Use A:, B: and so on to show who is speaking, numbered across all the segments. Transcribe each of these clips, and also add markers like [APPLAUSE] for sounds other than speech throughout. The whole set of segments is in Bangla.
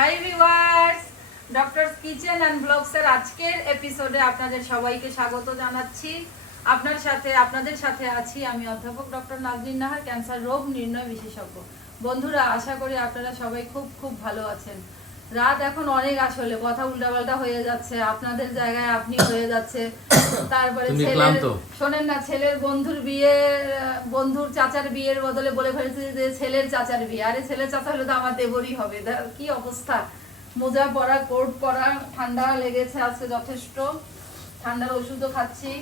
A: Hi viewers doctors kitchen and ব্লগসের আজকের এপিসোডে আপনাদের সবাইকে স্বাগত জানাচ্ছি। আপনার সাথে, আপনাদের সাথে আছি আমি অধ্যাপক ডক্টর নাজরিন নাহার ক্যান্সার রোগ নির্ণয় বিশেষজ্ঞ। বন্ধুরা, আশা করি আপনারা সবাই খুব খুব ভালো আছেন। রাত এখন অনেক আসলে কথা উল্টাপাল্টা হয়ে যাচ্ছে আপনাদের জায়গায় আপনি হয়ে যাচ্ছে। তারপরে ছেলের শোনেন না ছেলের বন্ধুর বিয়ে বন্ধুর চাচার বিয়ের বদলে বলে ফেলেছে যে ছেলের চাচার বিয়ে। আরে ছেলের চাচা হলে তো আমার দেবরই হবে। কি অবস্থা? মোজা পরা কোট পরা ঠান্ডা লেগেছে আজকে যথেষ্ট। ঠান্ডার ওষুধও খাচ্ছি।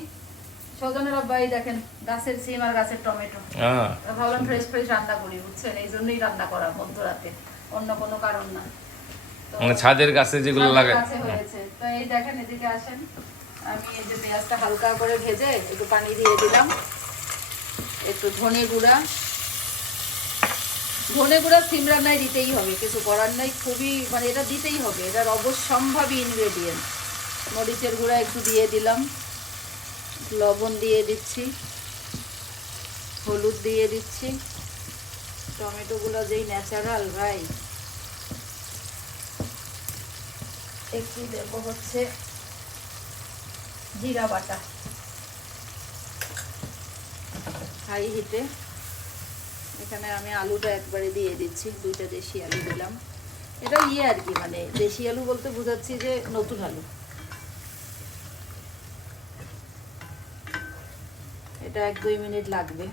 A: সজনের আব্বাই দেখেন গাছের সিম আর গাছের টমেটো। ভাবলাম ফ্রেশ ফ্রেশ রান্না করি বুঝছেন? এই জন্যই রান্না করা মধ্যরাতে অন্য কোনো কারণ না।
B: মানে ছাদের গাছে যেগুলো
A: হয়েছে। তো এই দেখেন এদিকে আসেন। আমি এই যে পেঁয়াজটা হালকা করে ভেজে একটু পানি দিয়ে দিলাম। একটু ধনে গুঁড়া। ধনে গুঁড়া সিম রান্নায় দিতেই হবে কিছু করার নাই। খুবই মানে এটা দিতেই হবে। এটার অবশ্যম্ভাবী ইনগ্রেডিয়েন্ট মরিচের গুঁড়া একটু দিয়ে দিলাম। লবণ দিয়ে দিচ্ছি। হলুদ দিয়ে দিচ্ছি। টমেটোগুলো যেই ন্যাচারাল ভাই একটু দেবো হচ্ছে জিরা বাটা। হাই হিটে। এখানে আমি আলুটা একবারে দিয়ে দিচ্ছি, দুইটা দেশি আলু দিলাম। এটা ইয়ে আর কি মানে দেশি আলু বলতে বোঝাচ্ছি যে নতুন আলু। এটা এক দুই মিনিট লাগবে।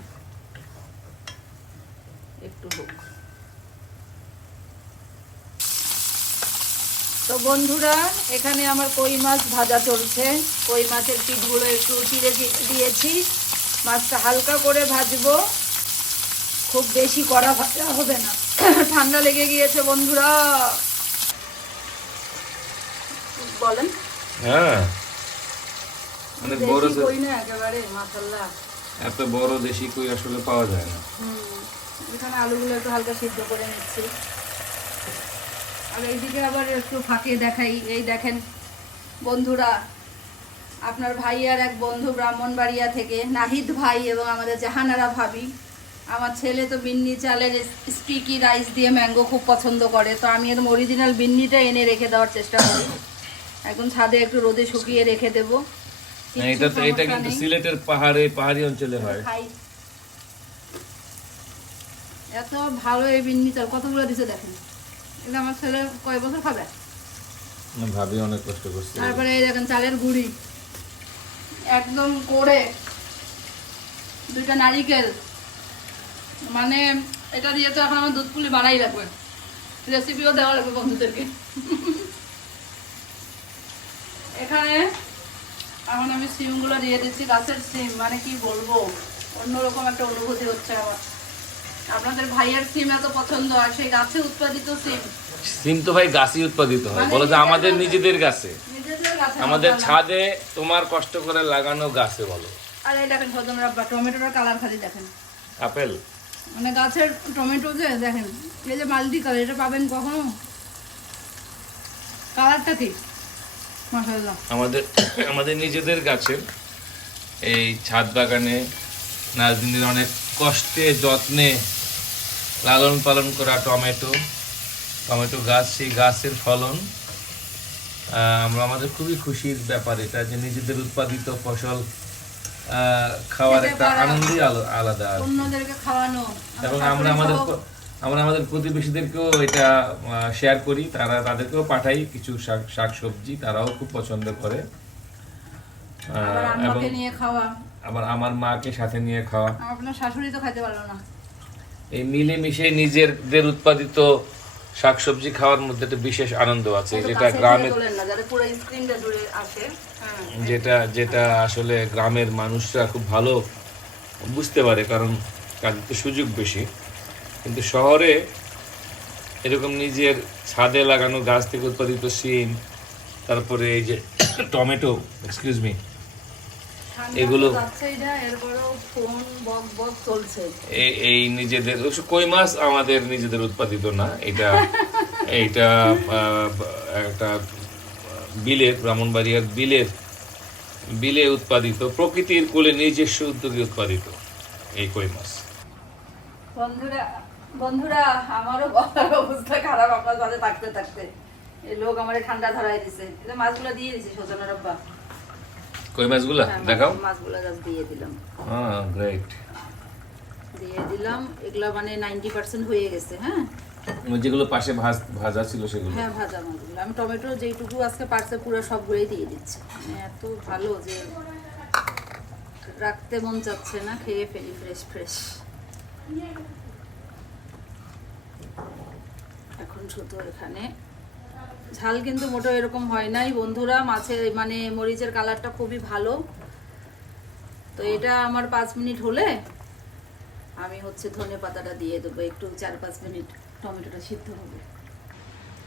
A: একটু হোক। তো বন্ধুরা এখানে আমার কই মাছ ভাজা চলছে। কই মাছের পিঠগুলো একটু চিড়ে দিয়েছি। মাছটা হালকা করে ভাজবো। খুব বেশি কড়া ভাজা হবে না। [COUGHS] ঠান্ডা লেগে গিয়েছে বন্ধুরা। বলেন।
B: হ্যাঁ। অনেক বড়
A: দেশি কই না একেবারে মাসাল্লাহ
B: এত বড় দেশি কই আসলে পাওয়া যায় না।
A: এখানে আলুগুলো একটু হালকা সিদ্ধ করে নিচ্ছি। আর এইদিকে আবার একটু ফাঁকে দেখাই। এই দেখেন বন্ধুরা আপনার ভাই আর এক বন্ধু ব্রাহ্মণবাড়িয়া থেকে নাহিদ ভাই এবং আমাদের জাহানারা ভাবি। আমার ছেলে তো বিন্নি চালের স্টিকি রাইস দিয়ে ম্যাঙ্গো খুব পছন্দ করে তো আমি এরকম অরিজিনাল বিন্নিটা এনে রেখে দেওয়ার চেষ্টা করি। এখন ছাদে একটু রোদে শুকিয়ে রেখে দেবো।
B: এটা এটা কিন্তু সিলেটের পাহাড়ে পাহাড়ি অঞ্চলে হয়।
A: এত ভালো এই বিন্নি চাল। কতগুলো দিছে দেখেন? এটা আমার ছেলে কয় বছর খাবে?
B: ভাবি অনেক কষ্ট করছে।
A: তারপরে এই দেখেন চালের গুঁড়ি। একদম করে দুইটা নারিকেল। মানে এটা দিয়ে তো এখন আমার দুধ পুলি বানাই লাগবে। রেসিপিও দেওয়া লাগবে বন্ধুদেরকে। এখানে এখন আমি সিমগুলো দিয়ে দিচ্ছি গাছের সিম। মানে কি বলব? অন্যরকম একটা অনুভূতি হচ্ছে আমার। আপনাদের ভাইয়ের সিম এত পছন্দ আর সেই গাছে উৎপাদিত সিম।
B: সিম তো ভাই গাছই উৎপাদিত হয়।
A: মানে
B: বলো যে আমাদের
A: নিজেদের
B: গাছে। আমাদের ছাদে তোমার কষ্ট করে লাগানো গাছে বলো।
A: আর এই দেখেন সজন রাব্বা টমেটোটার কালার খালি দেখেন।
B: আপেল?
A: মানে গাছের টমেটো যে দেখেন এই যে মাল্টি কালার এটা পাবেন কখনো? কালারটা কি? মাসাল্লাহ
B: আমাদের আমাদের নিজেদের গাছের এই ছাদ বাগানে নাজদিনের অনেক কষ্টে যত্নে লালন পালন করা টমেটো টমেটো গাছ সেই গাছের ফলন। আমরা আমাদের খুবই খুশির ব্যাপার এটা যে নিজেদের উৎপাদিত ফসল খাওয়ার একটা আনন্দই আলাদা এবং
A: আমরা
B: আমাদের আমরা আমাদের প্রতিবেশীদেরকেও এটা শেয়ার করি। তারা তাদেরকেও পাঠাই কিছু শাক সবজি তারাও খুব পছন্দ করে। এবং আবার আমার মাকে সাথে নিয়ে খাওয়া।
A: আপনার শাশুড়ি তো খাইতে পারল না।
B: এই মিলেমিশে নিজেদের উৎপাদিত শাকসবজি খাওয়ার মধ্যে একটা বিশেষ আনন্দ আছে যেটা
A: আসে। হ্যাঁ।
B: যেটা যেটা আসলে গ্রামের মানুষরা খুব ভালো বুঝতে পারে কারণ তাদের তো সুযোগ বেশি। কিন্তু শহরে এরকম নিজের ছাদে লাগানো গাছ থেকে উৎপাদিত সিম তারপরে এই যে [COUGHS] টমেটো এক্সকিউজ মি এগুলো- এই নিজেদের কই মাছ আমাদের নিজেদের উৎপাদিত না এটা এইটা একটা বিলের ব্রাহ্মণবাড়িয়ার বিলের বিলে উৎপাদিত প্রকৃতির কোলে নিজস্ব উদ্যোগে উৎপাদিত এই কই মাছ।
A: বন্ধুরা বন্ধুরা আমারও অবস্থা খারাপ আপনার সাথে থাকতে থাকতে। লোক আমার ঠান্ডা ধরাই দিছে। মাছগুলো দিয়ে দিছি সোজানা রব্বা
B: কই মাছগুলা?
A: হ্যাঁ,
B: দেখাও।
A: মাছগুলো জাস্ট দিয়ে দিলাম।
B: হ্যাঁ গ্রেট
A: দিয়ে দিলাম। এগুলো মানে নাইনটি পার্সেন্ট হয়ে গেছে হ্যাঁ?
B: যেগুলো পাশে ভাজ ভাজা ছিল সেগুলো।
A: হ্যাঁ ভাজা মাছগুলো। আমি টমেটো যেইটুকু আজকে পারছে পুরো সবগুলোই দিয়ে দিচ্ছি। মানে এত ভালো যে রাখতে মন যাচ্ছে না খেয়ে ফেলি ফ্রেশ ফ্রেশ এখন শুধু এখানে ঝাল কিন্তু মোটো এরকম হয় নাই। বন্ধুরা মাছের মানে মরিচের কালারটা খুবই ভালো। তো এটা আমার পাঁচ মিনিট হলে আমি হচ্ছে ধনে পাতাটা দিয়ে দেবো। একটু চার পাঁচ মিনিট টমেটোটা সিদ্ধ হবে।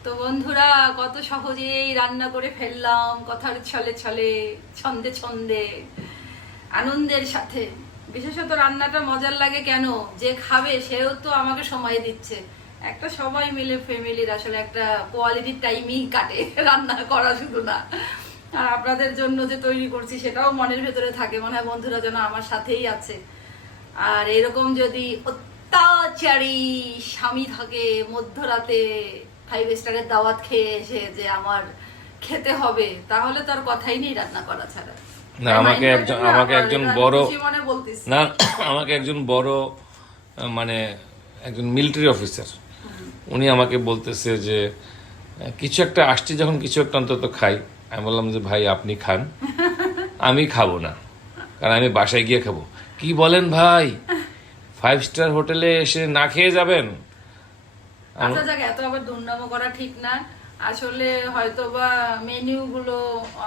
A: তো বন্ধুরা, কত সহজেই রান্না করে ফেললাম, কথার ছলে ছলে, ছন্দে ছন্দে, আনন্দের সাথে। বিশেষত রান্নাটা মজার লাগে কেন? যে খাবে, সেও তো আমাকে সময় দিচ্ছে। একটা সবাই মিলে ফ্যামিলির আসলে একটা কোয়ালিটির টাইমই কাটে রান্না করা শুধু না। আর আপনাদের জন্য যে তৈরি করছি সেটাও মনের ভেতরে থাকে মনে হয় বন্ধুরা যেন আমার সাথেই আছে। আর এরকম যদি অত্যাচারী স্বামী থাকে মধ্যরাতে ফাইভ স্টারের দাওয়াত খেয়ে এসে যে আমার খেতে হবে তাহলে তো আর কথাই নেই রান্না করা ছাড়া।
B: না, আমাকে একজন- [COUGHS] আমাকে একজন বড়-
A: মনে
B: না আমাকে একজন বড় মানে একজন মিলিটারি অফিসার উনি আমাকে বলতেছে যে, কিছু একটা আসছে যখন কিছু একটা অন্তত খাই। আমি বললাম যে, ভাই, আপনি খান। আমি খাব না। কারণ আমি বাসায় গিয়ে খাব। কি বলেন ভাই? ফাইভ স্টার হোটেলে এসে না খেয়ে যাবেন?
A: আচ্ছা এত আবার দুর্নাম করা ঠিক না। আসলে হয়তো বা মেনু গুলো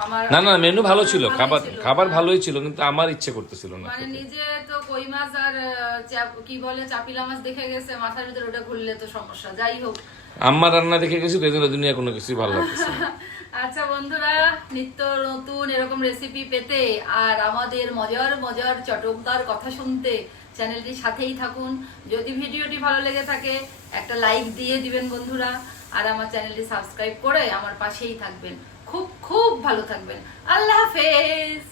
A: আমার
B: না না মেনু ভালো ছিল খাবার খাবার ভালোই ছিল কিন্তু আমার ইচ্ছে করতেছিল না
A: মানে নিজে তো কই মাছ আর কি বলে চাপিলা মাছ দেখে গেছে মাথার ভিতরে ওটা ঘুরলে তো সমস্যা যাই হোক।
B: আমার রান্না দেখে গেছি তো দুনিয়া কোনো কিছুই ভালো লাগতেছে না। [LAUGHS]
A: আচ্ছা বন্ধুরা নিত্য নতুন এরকম রেসিপি পেতে আর আমাদের মজার মজার চটকদার কথা শুনতে চ্যানেলটির সাথেই থাকুন। যদি ভিডিওটি ভালো লেগে থাকে একটা লাইক দিয়ে দিবেন বন্ধুরা। আর আমার চ্যানেলটি সাবস্ক্রাইব করে আমার পাশেই থাকবেন। খুব খুব ভালো থাকবেন। আল্লাহ হাফেজ!